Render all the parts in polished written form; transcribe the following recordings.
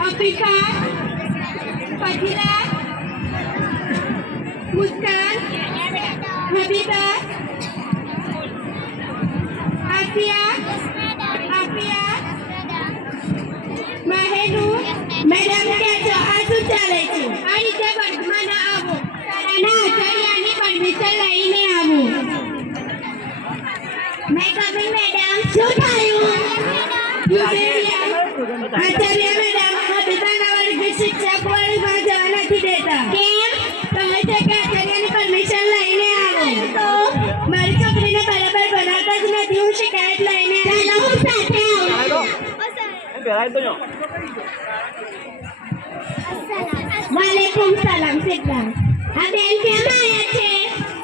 Africa, Fazila, मुस्कान, Habiba, आसिया, Aafia, माहेनू, madam त्याचं आजू चालायचं आणि त्या वर्तमान आवो सरांना आचार्याने परमिशन લઈને આવો मैं कभी मैडम શું થયું आचार्य मैडम હબીબાના વર્ગ શિક્ષક વર્ગમાં જવા નથી દેતા કેમ કહે છે કે આચાર્યની પરમિશન લઈને આવો તો મારી છોકરીને બરાબર ભણાવતા જ નથી હું શિકાયત લઈને ચાલો હું સાથે આવું વાલેકુમ સલામ સિદ્ધાર્થ આ બેન કેમ આયા છે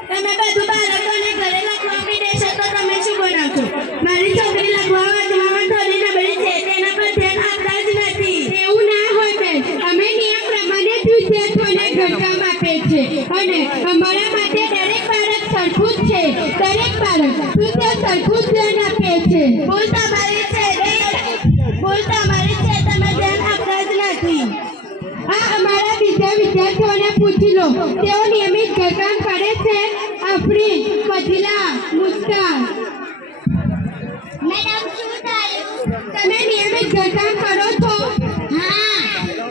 તમે બધું બાળકોને ઘરે લખવા આપી દેશો તો તમે શું બનાવશો મારી છોકરી લખવા વાંચવામાં થોડી નબળી છે તેના પર ધ્યાન આપતા જ નથી એવું ના હોય બેન અમે નિયમ પ્રમાણે જ વિદ્યાર્થીઓને ઘરકામ આપે છે અને અમારા માટે દરેક બાળક સરખું જ છે દરેક બાળક સરખું જ ધ્યાન આપે છે ભૂલ તમારી છે તમે ધ્યાન આપતા જ નથી આ અમારા બીજા વિદ્યાર્થીઓને પૂછી લો તેઓ નિયમિત ઘરકામ કરે છે અફરીન ફજીલા મુસ્કાન મેડમ શું થયું તમે નિયમિત ઘરકામ કરો છો હા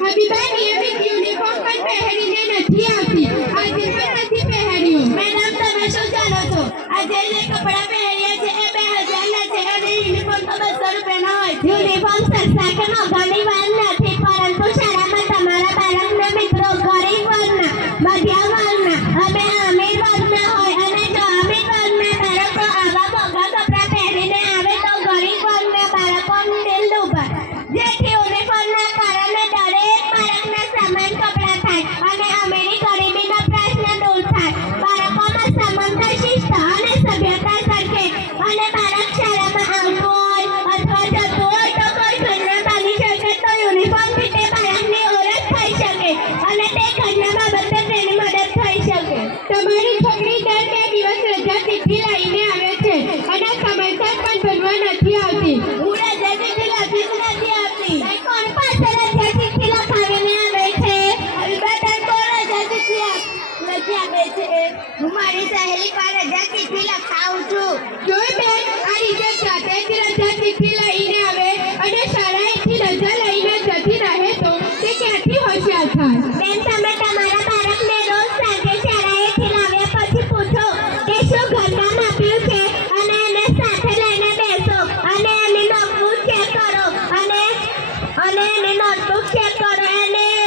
હબીબા નિયમિત યુનિફોર્મ પણ પહેરીને નથી આવતી આજે પણ નથી પહેર્યું મેડમ તમે શું જાણો છો આજે જે કપડાં પહેર્યા છે એ 2000 ના છે અને યુનિફોર્મ તો 200 રૂપિયાના હોય યુનિફોર્મ સસ્તા કે મોંઘાની વાત નથી પરંતુ શાળામાં તમારા બાળકના મિત્રો ગરીબ વર્ગના મધ્યમ વર્ગના અને અમીર વર્ગના હોય અને જો અમીર વર્ગના બાળકો આવા મોંઘા કપડાં પહેરીને આવે તો ગરીબ વર્ગના બાળકોનું દિલ દુભાય જેથી યુનિફોર્મના કારણે દરેક બાળકના સમાન કપડાં થાય અને અમીરી ગરીબીનો પ્રશ્ન દૂર થાય બાળકોમાં સમંદર શિસ્ત અને સભ્યતા સરખે અને બાળક શાળામાં આવતું હોય અથવા જતું હોય તો કોઈ ઘરના બાંધી શકે તો યુનિફોર્મથી તે બાળકની ઓળખ થઈ શકે અને તે ઘરના બાબતે તેની મદદ થઈ શકે તમારી છોકરી દર 2 દિવસ રજા ચિઠ્ઠી લઈને આવે છે અને સમયસર પણ ભણવા નથી આવતી હું રજા ચિઠ્ઠી લખી જ નથી આપતી કોણ પાસે રજા ચિઠ્ઠી લખાવીને આવે છે અલબત્ત કોણ રજા ચિઠ્ઠી લખી આપે છે હું મારી સહેલી પર રજા ચિઠ્ઠી લખાવું છું જોઈ બેન આ રીતે જાતે જ રજા ચિઠ્ઠી લઈને આવે અને શાળાએથી રજા લઈને જતી રહે તો તે ક્યાંથી હોશિયાર થાય બેન તમે તમારા બાળકને રોજ સાંજે શાળાએથી લાવ્યા પછી પૂછો કે શું ઘરકામ આપ્યું છે અને એને સાથે લઈને બેસો અને એની નોટબુક ચેક કરો અને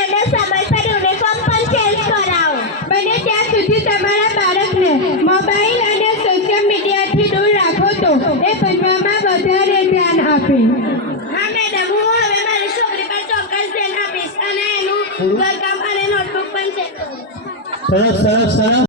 એને સમયસર યુનિફોર્મ પણ ચેન્જ કરાવો બને ત્યાં સુધી તમારા બાળકને મોબાઈલ અને સોશિયલ મીડિયાથી દૂર રાખો તો એ ભણવામાં વધારે ધ્યાન આપે હા મેડમ હું હવે મારી છોકરી પર ચોક્કસ ધ્યાન આપીશ અને એનું ઘરકામ અને નોટબુક પણ ચેક કરીશ સરસ સરસ સરસ